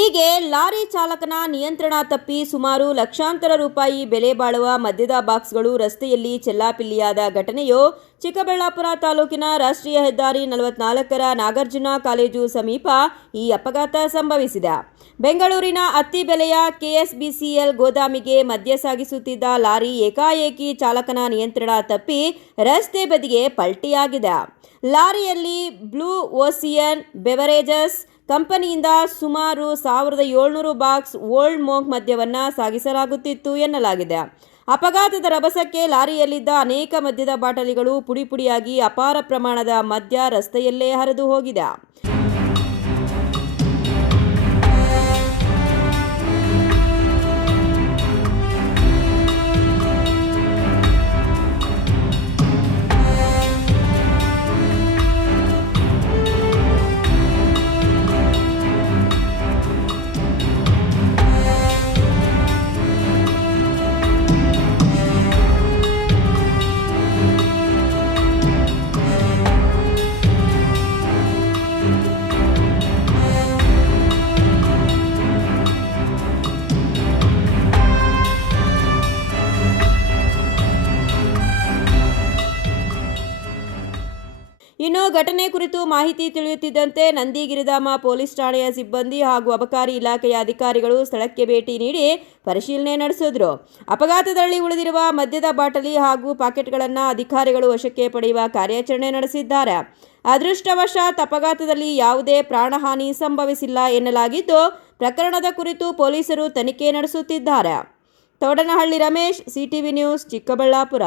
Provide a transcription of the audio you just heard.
ಹೀಗೆ ಲಾರಿ ಚಾಲಕನ ನಿಯಂತ್ರಣ ತಪ್ಪಿ ಸುಮಾರು ಲಕ್ಷಾಂತರ ರೂಪಾಯಿ ಬೆಲೆ ಬಾಳುವ ಮದ್ಯದ ಬಾಕ್ಸ್ಗಳು ರಸ್ತೆಯಲ್ಲಿ ಚೆಲ್ಲಾಪಿಲ್ಲಿಯಾದ ಘಟನೆಯು ಚಿಕ್ಕಬಳ್ಳಾಪುರ ತಾಲೂಕಿನ ರಾಷ್ಟ್ರೀಯ ಹೆದ್ದಾರಿ 44ರ ನಾಗಾರ್ಜುನ ಕಾಲೇಜು ಸಮೀಪ ಈ ಅಪಘಾತ ಸಂಭವಿಸಿದೆ. ಬೆಂಗಳೂರಿನ ಅತ್ತಿಬೆಲೆಯ ಕೆಎಸ್ಬಿಸಿಎಲ್ ಗೋದಾಮಿಗೆ ಮದ್ಯ ಸಾಗಿಸುತ್ತಿದ್ದ ಲಾರಿ ಏಕಾಏಕಿ ಚಾಲಕನ ನಿಯಂತ್ರಣ ತಪ್ಪಿ ರಸ್ತೆ ಬದಿಗೆ ಪಲ್ಟಿಯಾಗಿದೆ. ಲಾರಿಯಲ್ಲಿ ಬ್ಲೂ ಓಸಿಯನ್ ಬೆವರೇಜಸ್ ಕಂಪನಿಯಿಂದ ಸುಮಾರು 1700 ಬಾಕ್ಸ್ ಓಲ್ಡ್ ಮೋಂಕ್ ಮದ್ಯವನ್ನು ಸಾಗಿಸಲಾಗುತ್ತಿತ್ತು ಎನ್ನಲಾಗಿದೆ. ಅಪಘಾತದ ರಭಸಕ್ಕೆ ಲಾರಿಯಲ್ಲಿದ್ದ ಅನೇಕ ಮದ್ಯದ ಬಾಟಲಿಗಳು ಪುಡಿಪುಡಿಯಾಗಿ ಅಪಾರ ಪ್ರಮಾಣದ ಮದ್ಯ ರಸ್ತೆಯಲ್ಲೇ ಹರಿದು ಹೋಗಿದೆ. ಇನ್ನು ಘಟನೆ ಕುರಿತು ಮಾಹಿತಿ ತಿಳಿಯುತ್ತಿದ್ದಂತೆ ನಂದಿಗಿರಿಧಾಮ ಪೊಲೀಸ್ ಠಾಣೆಯ ಸಿಬ್ಬಂದಿ ಹಾಗೂ ಅಬಕಾರಿ ಇಲಾಖೆಯ ಅಧಿಕಾರಿಗಳು ಸ್ಥಳಕ್ಕೆ ಭೇಟಿ ನೀಡಿ ಪರಿಶೀಲನೆ ನಡೆಸಿದರು. ಅಪಘಾತದಲ್ಲಿ ಉಳಿದಿರುವ ಮದ್ಯದ ಬಾಟಲಿ ಹಾಗೂ ಪಾಕೆಟ್ಗಳನ್ನು ಅಧಿಕಾರಿಗಳು ವಶಕ್ಕೆ ಪಡೆಯುವ ಕಾರ್ಯಾಚರಣೆ ನಡೆಸಿದ್ದಾರೆ. ಅದೃಷ್ಟವಶಾತ್ ಅಪಘಾತದಲ್ಲಿ ಯಾವುದೇ ಪ್ರಾಣಹಾನಿ ಸಂಭವಿಸಿಲ್ಲ ಎನ್ನಲಾಗಿದ್ದು, ಪ್ರಕರಣದ ಕುರಿತು ಪೊಲೀಸರು ತನಿಖೆ ನಡೆಸುತ್ತಿದ್ದಾರೆ. Thoudanahalli Ramesh, CTV news, Chikkaballapur.